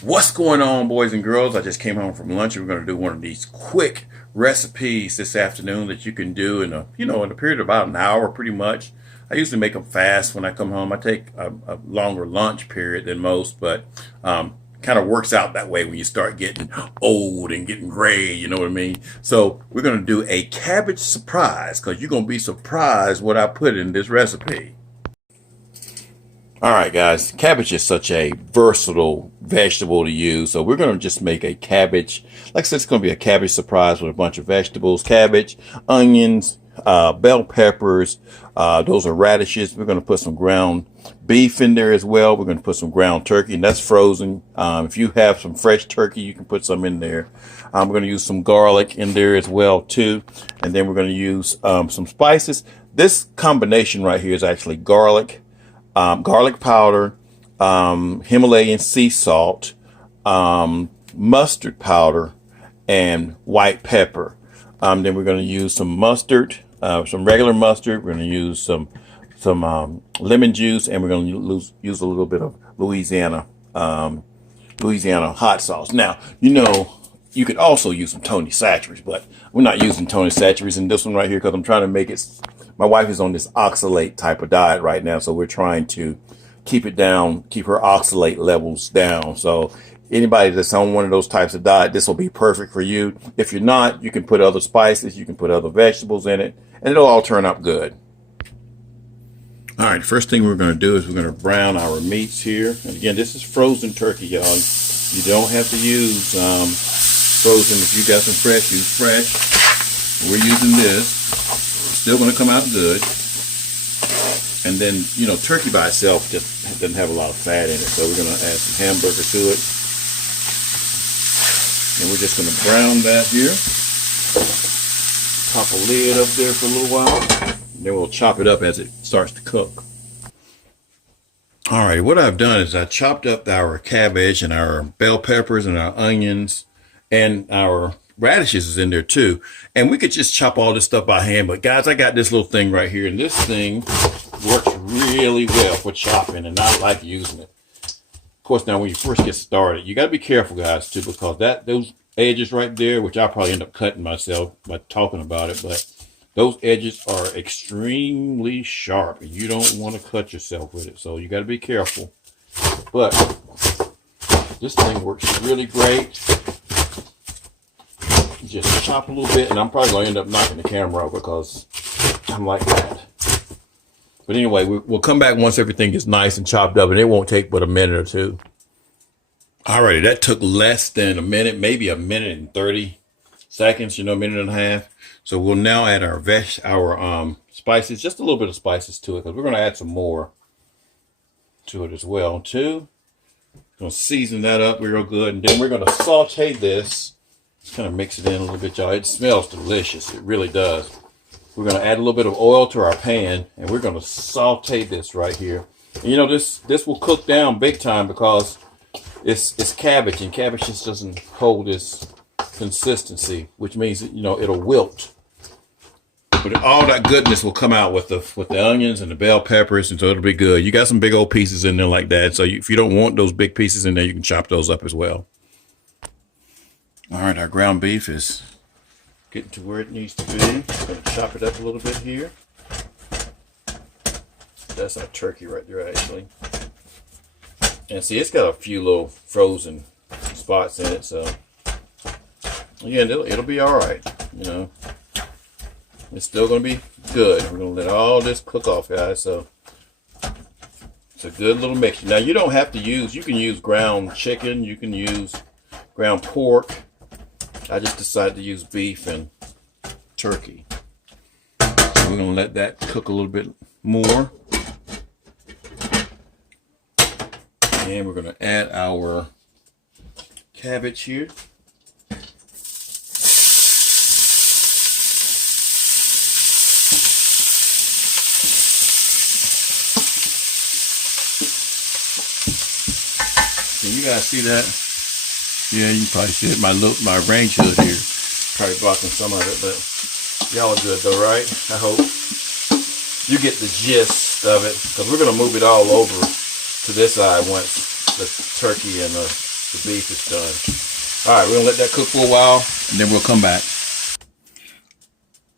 What's going on, boys and girls? I just came home from lunch. We're going to do one of these quick recipes this afternoon that you can do in a period of about an hour, pretty much. I usually make them fast when I come home. I take a longer lunch period than most, but kind of works out that way when you start getting old and getting gray. You know what I mean? So we're going to do a cabbage surprise because you're going to be surprised what I put in this recipe. All right, guys, cabbage is such a versatile vegetable to use. So we're going to just make a cabbage. Like I said, it's going to be a cabbage surprise with a bunch of vegetables, cabbage, onions, bell peppers. Those are radishes. We're going to put some ground beef in there as well. We're going to put some ground turkey, and that's frozen. If you have some fresh turkey, you can put some in there. We're going to use some garlic in there as well, too. And then we're going to use some spices. This combination right here is actually garlic powder, Himalayan sea salt, mustard powder, and white pepper. Then we're going to use some mustard, some regular mustard. We're going to use some lemon juice, and we're going to use a little bit of Louisiana hot sauce. Now, you could also use some Tony Chachere's, but we're not using Tony Chachere's in this one right here because I'm trying to make it. My wife is on this oxalate type of diet right now, so we're trying to keep it down, keep her oxalate levels down. So anybody that's on one of those types of diet, this will be perfect for you. If you're not, you can put other spices, you can put other vegetables in it, and it'll all turn out good. All right, the first thing we're going to do is we're going to brown our meats here. And again, this is frozen turkey, y'all. You don't have to use frozen. If you got some fresh, use fresh. We're using this. Still going to come out good. And then, turkey by itself just doesn't have a lot of fat in it. So we're going to add some hamburger to it. And we're just going to brown that here. Pop a lid up there for a little while. And then we'll chop it up as it starts to cook. All right, what I've done is I chopped up our cabbage and our bell peppers and our onions and our radishes is in there too. And we could just chop all this stuff by hand. But guys, I got this little thing right here. And this thing works really well for chopping. And I like using it. Of course, now when you first get started, you got to be careful, guys, too. Because those edges right there, which I'll probably end up cutting myself by talking about it. But those edges are extremely sharp. And you don't want to cut yourself with it. So you got to be careful. But this thing works really great. Just chop a little bit, and I'm probably going to end up knocking the camera off because I'm like that. But anyway, we'll come back once everything gets nice and chopped up, and it won't take but a minute or two. Alrighty, that took less than a minute, maybe a minute and 30 seconds, a minute and a half. So we'll now add our spices, just a little bit of spices to it, because we're going to add some more to it as well, too. Going to season that up real good, and then we're going to saute this. Just kind of mix it in a little bit, y'all. It smells delicious. It really does. We're going to add a little bit of oil to our pan, and we're going to saute this right here. And this will cook down big time because it's cabbage, and cabbage just doesn't hold this consistency, which means that, it'll wilt. But all that goodness will come out with the onions and the bell peppers, and so it'll be good. You got some big old pieces in there like that, so if you don't want those big pieces in there, you can chop those up as well. All right, our ground beef is getting to where it needs to be. I'm going to chop it up a little bit here. That's our turkey right there, actually. And see, it's got a few little frozen spots in it, so again, it'll be all right. It's still going to be good. We're going to let all this cook off, guys. So it's a good little mixture. Now, you don't have to use. You can use ground chicken. You can use ground pork. I just decided to use beef and turkey. So we're going to let that cook a little bit more. And we're going to add our cabbage here. Can you guys see that? Yeah, you can probably see it. My range hood here probably blocking some of it, but y'all are good though, right? I hope you get the gist of it, because we're going to move it all over to this side once the turkey and the the beef is done. All right, we're gonna let that cook for a while, and then we'll come back.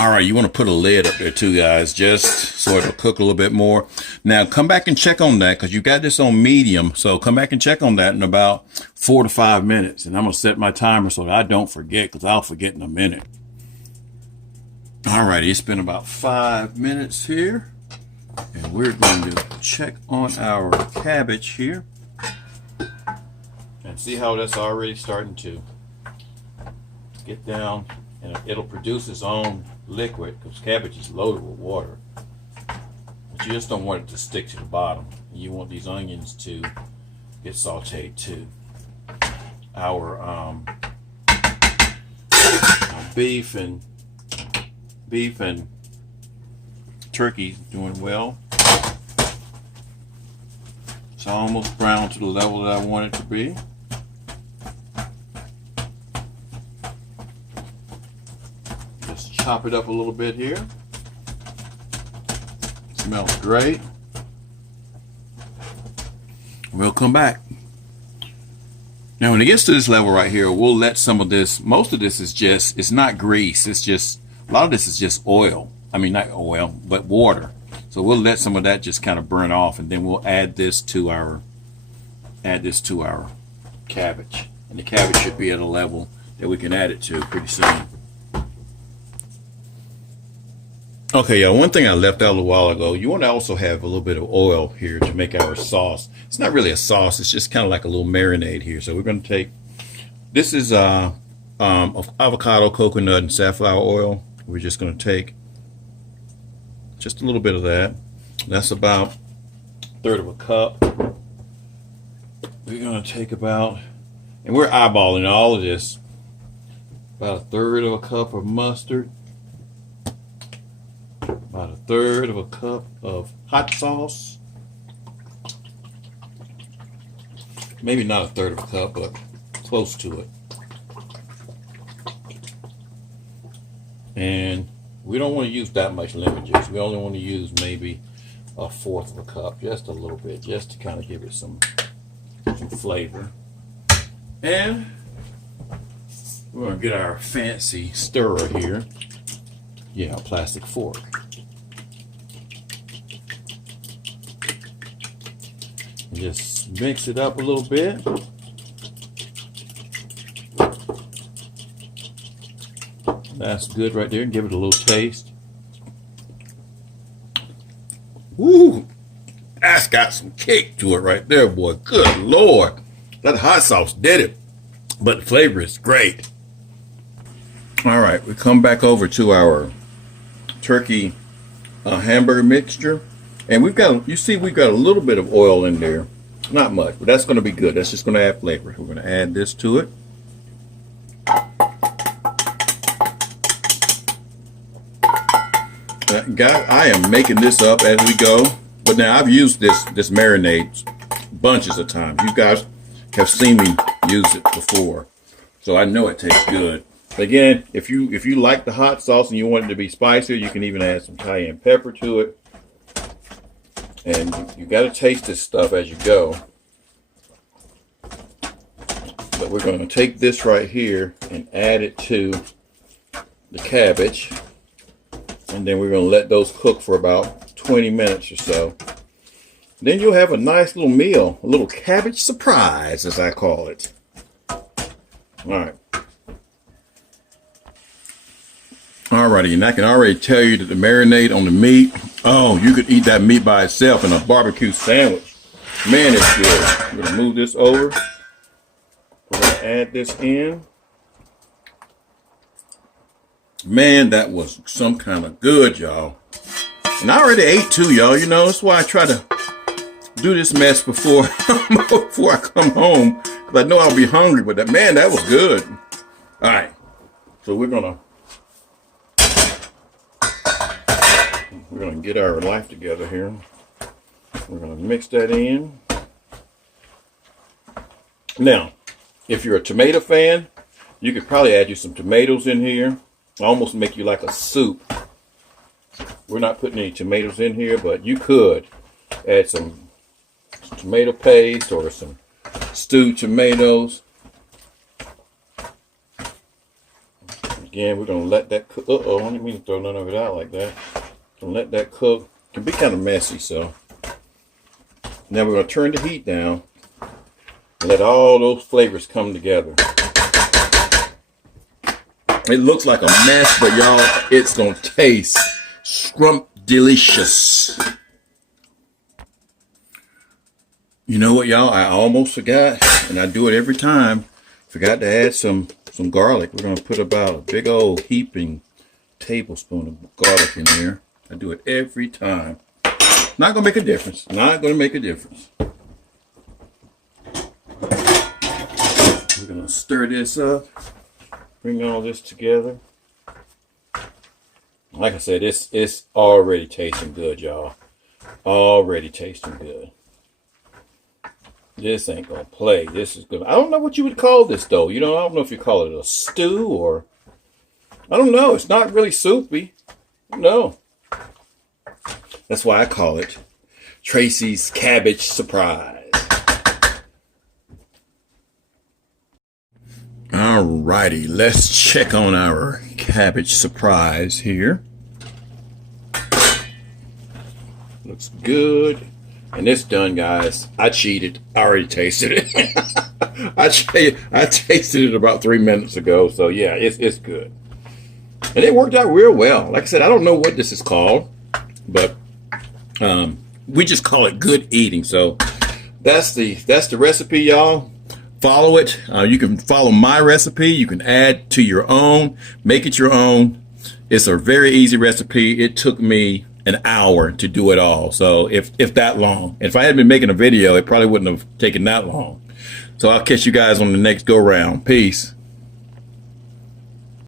All right, you want to put a lid up there too, guys, just so it'll cook a little bit more. Now, come back and check on that because you got this on medium. So come back and check on that in about 4 to 5 minutes. And I'm going to set my timer so that I don't forget, because I'll forget in a minute. All right, it's been about 5 minutes here. And we're going to check on our cabbage here and see how that's already starting to get down. And it'll produce its own liquid because cabbage is loaded with water. But you just don't want it to stick to the bottom. You want these onions to get sauteed too. Our beef and turkey doing well. It's almost brown to the level that I want it to be. Chop it up a little bit here. Smells great. We'll come back. Now when it gets to this level right here, we'll let some of this, most of this is just, it's not grease, it's just, a lot of this is just oil. I mean, not oil, but water. So we'll let some of that just kind of burn off, and then we'll add this to our cabbage. And the cabbage should be at a level that we can add it to pretty soon. Okay, yeah, one thing I left out a little while ago, you want to also have a little bit of oil here to make our sauce. It's not really a sauce, it's just kind of like a little marinade here. So we're going to take, this is avocado, coconut, and safflower oil. We're just going to take just a little bit of that. That's about 1/3 of a cup. We're going to take about, and we're eyeballing all of this, about 1/3 of a cup of mustard. About 1/3 of a cup of hot sauce. Maybe not 1/3 of a cup, but close to it. And we don't want to use that much lemon juice. We only want to use maybe 1/4 of a cup, just a little bit, just to kind of give it some flavor. And we're going to get our fancy stirrer here. Yeah, a plastic fork. And just mix it up a little bit. That's good right there. Give it a little taste. Woo! That's got some kick to it right there, boy. Good Lord. That hot sauce did it. But the flavor is great. All right, we come back over to our turkey hamburger mixture, and we've got, you see, we've got a little bit of oil in there, not much, but that's going to be good. That's just going to add flavor. We're going to add this to it. Guys, I am making this up as we go, but now I've used this marinade bunches of times. You guys have seen me use it before, so I know it tastes good. Again, if you like the hot sauce and you want it to be spicier, you can even add some cayenne pepper to it. And you got to taste this stuff as you go. But we're going to take this right here and add it to the cabbage. And then we're going to let those cook for about 20 minutes or so. Then you'll have a nice little meal, a little cabbage surprise, as I call it. All right. Alrighty, and I can already tell you that the marinade on the meat, oh, you could eat that meat by itself in a barbecue sandwich. Man, it's good. I'm going to move this over. We're going to add this in. Man, that was some kind of good, y'all. And I already ate too, y'all. You know, that's why I try to do this mess before before I come home, because I know I'll be hungry. But that, man, that was good. All right, so we're gonna get our life together here. We're gonna mix that in. Now, if you're a tomato fan, you could probably add you some tomatoes in here. Almost make you like a soup. We're not putting any tomatoes in here, but you could add some tomato paste or some stewed tomatoes. Again, we're gonna let that cook. Uh-oh, I didn't mean to throw none of it out like that. Gonna let that cook. It can be kind of messy, so. Now we're gonna turn the heat down and let all those flavors come together. It looks like a mess, but y'all, it's gonna taste scrumptious. You know what, y'all? I almost forgot, and I do it every time. Forgot to add some garlic. We're gonna put about a big old heaping tablespoon of garlic in there. I do it every time. Not gonna make a difference. Not gonna make a difference. We're gonna stir this up. Bring all this together. Like I said, it's already tasting good, y'all. Already tasting good. This ain't gonna play. This is good. I don't know what you would call this though. You know, I don't know if you call it a stew or I don't know. It's not really soupy. No. That's why I call it Tracy's Cabbage Surprise. Alrighty, let's check on our cabbage surprise here. Looks good. And it's done, guys. I cheated. I already tasted it. I tasted it about 3 minutes ago. So yeah, it's good. And it worked out real well. Like I said, I don't know what this is called, but we just call it good eating. So that's the recipe, y'all. Follow it. You can follow my recipe. You can add to your own. Make it your own. It's a very easy recipe. It took me an hour to do it all. So if that long. If I hadn't been making a video, it probably wouldn't have taken that long. So I'll catch you guys on the next go round. Peace.